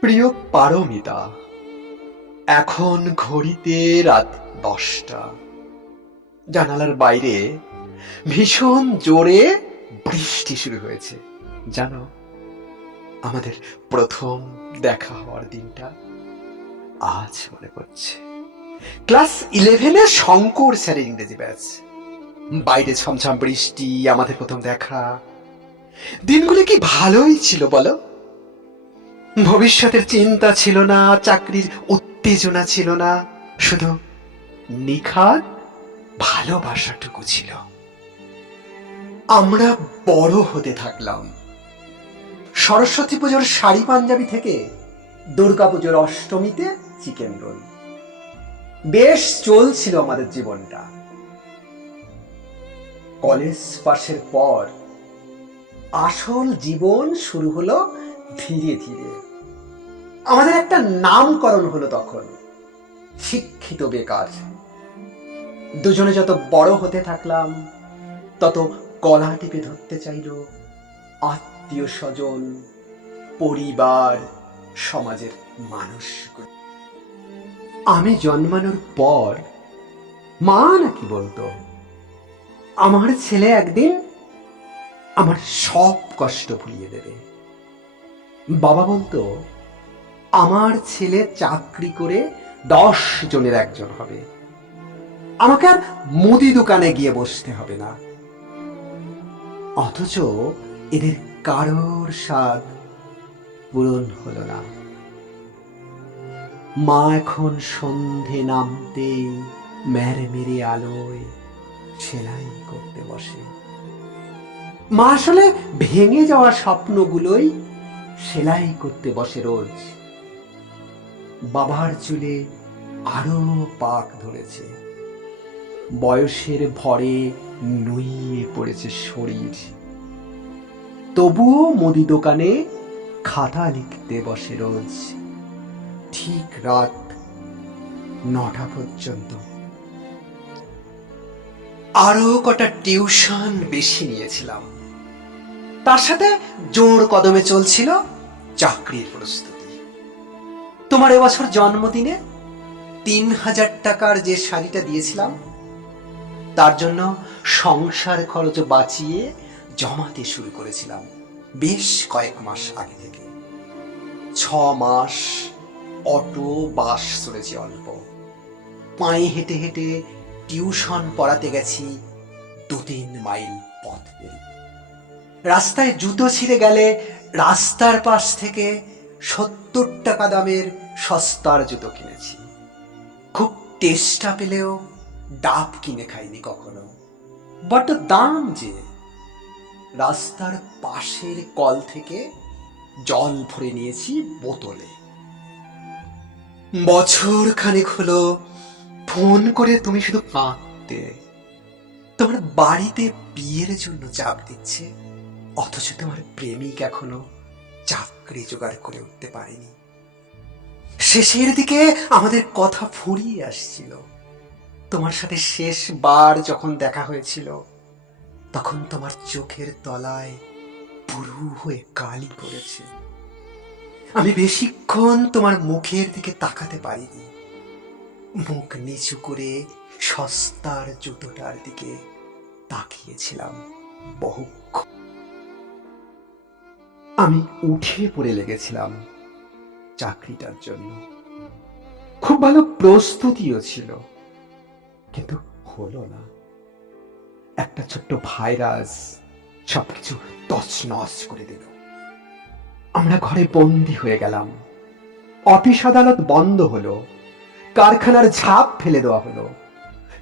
প্রিয় পারমিতা, এখন ঘড়িতে রাত দশটা। জানালার বাইরে ভীষণ জোরে বৃষ্টি শুরু হয়েছে। জানো, আমাদের প্রথম দেখা হওয়ার দিনটা আজ মনে পড়ছে। ক্লাস ইলেভেনে শঙ্কর স্যারের ইংরেজি ব্যাচ। বাইরে ছমছম বৃষ্টি, আমাদের প্রথম দেখা। দিনগুলো কি ভালোই ছিল বলো? ভবিষ্যতের চিন্তা ছিল না, চাকরির উত্তেজনা ছিল না, শুধু নিখাত ভালোবাসাটুকু ছিল। আমরা বড় হতে থাকলাম। সরস্বতী পুজোর শাড়ি পাঞ্জাবি থেকে দুর্গা পুজোর অষ্টমীতে চিকেন রোল। বেশ চলছিল আমাদের জীবনটা। কলেজ পাশের পর আসল জীবন শুরু হলো ধীরে ধীরে। আমাদের একটা নামকরণ হলো তখন। শিক্ষিত বেকার। দুজনে যত বড় হতে থাকলাম, তত গলা টিপে ধরতে চাইল আত্মীয় স্বজন, পরিবার, সমাজের মানুষগুলো। আমি জন্মানোর পর মা নাকি বলতো, আমার ছেলে একদিন আমার সব কষ্ট ভুলিয়ে দেবে। বাবা বলতো আমার ছেলে চাকরি করে দশ জনের একজন হবে। আমাকে আর মুদি দোকানে গিয়ে বসতে হবে না। অথচ এদের কারোর স্বাদ পূরণ হলো না। মা এখন সন্ধে নামতেই মেরে মেরে আলোয় সেলাই করতে বসে। মা আসলে ভেঙে যাওয়া স্বপ্নগুলোই সেলাই করতে বসে রোজ। বাবার চুলে আরও পাক ধরেছে। বয়সের ভরে নুইয়ে পড়েছে শরীর। তবুও মুদি দোকানে খাতা লিখতে বসে রোজ। ঠিক রাত নটা পর্যন্ত। আরও কটা টিউশন বেশি নিয়েছিলাম। তার সাথে জোর কদমে চলছিল চাকরির প্রস্তুতি। তোমার এবছর জন্মদিনে তিন হাজার টাকার যে শাড়িটা দিয়েছিলাম, তার জন্য সংসার খরচ বাঁচিয়ে জমাতে শুরু করেছিলাম বেশ কয়েক মাস আগে থেকে ছ মাস অটো, বাস চলেছি অল্প পায়ে হেঁটে হেঁটে টিউশন পড়াতে গেছি দু তিন মাইল পথ। রাস্তায় জুতো ছিঁড়ে গেলে রাস্তার পাশ থেকে সত্তর টাকা দামের সস্তার জুতো কিনেছি। খুব টেস্টা পেলেও ডাব কিনে খাইনি কখনো। বড্ড দাম যে। রাস্তার পাশের কল থেকে জল ভরে নিয়েছি বোতলে। বছর খানেক হলো, ফোন করে তুমি শুধু কাঁদতে। তোমার বাড়িতে বিয়ের জন্য চাপ দিচ্ছে, অথচ তোমার প্রেমিক এখনও। চাকরি জোগাড় করে উঠতে পারেনি। শেষের দিকে আমাদের কথা ফুরিয়ে আসছিল। তোমার সাথে শেষবার যখন দেখা হয়েছিল, তখন তোমার চোখের তলায় পুরু হয়ে কালি পড়েছে। আমি বেশিক্ষণ তোমার মুখের দিকে তাকাতে পারিনি। মুখ নিচু করে সস্তার জুতোটার দিকে তাকিয়েছিলাম বহুক্ষণ। আমি উঠে পড়ে লেগেছিলাম চাকরিটার জন্য। খুব ভালো প্রস্তুতিও ছিল, কিন্তু হলো না। একটা ছোট্ট ভাইরাস সবকিছু তছনছ করে দিল। আমরা ঘরে বন্দি হয়ে গেলাম। অফিস আদালত বন্ধ হলো, কারখানার ঝাঁপ ফেলে দেওয়া হলো।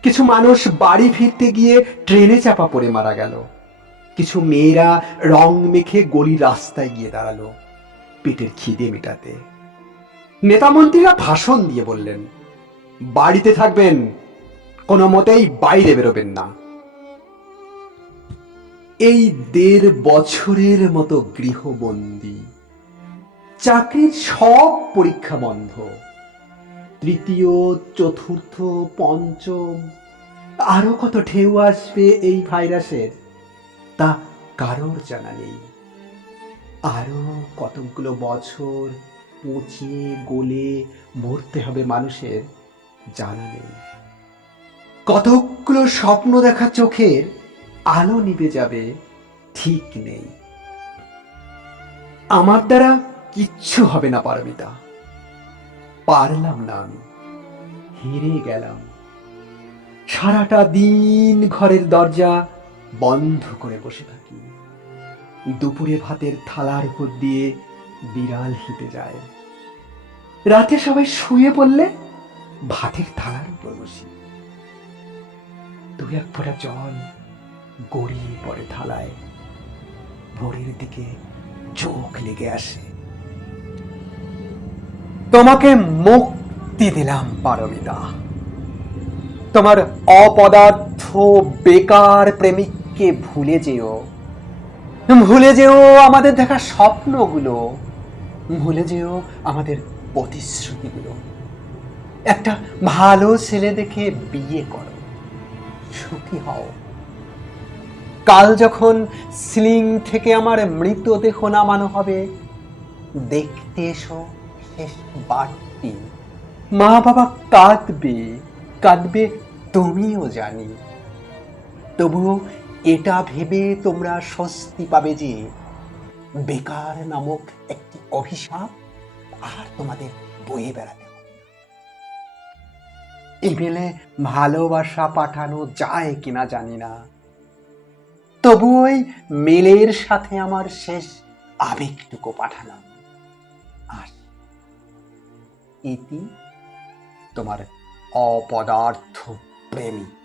কিছু মানুষ বাড়ি ফিরতে গিয়ে ট্রেনে চাপা পড়ে মারা গেল। কিছু মেয়েরা রং মেখে গলির রাস্তায় গিয়ে দাঁড়াল, পেটের খিদে মেটাতে। নেতামন্ত্রীরা ভাষণ দিয়ে বললেন, বাড়িতে থাকবেন, কোনো মতেই বাইরে বেরোবেন না। এই দেড় বছরের মতো গৃহবন্দী, চাকরির সব পরীক্ষা বন্ধ। তৃতীয়, চতুর্থ, পঞ্চম, আরও কত ঢেউ আসবে এই ভাইরাসের? তা কারোর জানা নেই। আরও কতগুলো বছর পচে গলে মরতে হবে মানুষের জানা নেই। কতকগুলো স্বপ্ন দেখা চোখের আলো নিভে যাবে ঠিক নেই। আমার দ্বারা কিচ্ছু হবে না, পারমিতা। পারলাম না আমি। হেরে গেলাম। সারাটা দিন ঘরের দরজা বন্ধ করে বসে থাকি। দুপুরে ভাতের থালার উপর দিয়ে বিড়াল হেঁটে যায়। রাতে সবাই শুয়ে পড়লে ভাতের থালার উপর বসি। দু এক ফোঁটা জল গড়িয়ে পড়ে থালায়। ভোরের দিকে চোখ লেগে আসে। তোমাকে মুক্তি দিলাম, পারমিতা। তোমার অপদার্থ, বেকার প্রেমিককে ভুলে যেও? ভুলে যেও আমাদের দেখা স্বপ্নগুলো। ভুলে যেও আমাদের প্রতিশ্রুতিগুলো। একটা ভালো ছেলে দেখে বিয়ে করো। সুখী হও। কাল যখন সিলিং থেকে আমার মৃতদেহ নামানো হবে, দেখতে এসো শেষ বাড়তি মা বাবা কাঁদবে কাঁদবে তুমিও জানি। তবুও এটা ভেবে তোমরা স্বস্তি পাবে যে বেকার নামক একটি অভিশাপ আর তোমাদের বয়ে বেড়াতে ইমেলে ভালোবাসা পাঠানো যায় কিনা জানি না। তবু ওই মেলের সাথে আমার শেষ আবেগটুকু পাঠালাম। আর ইতি তোমার অপদার্থ প্রেমিক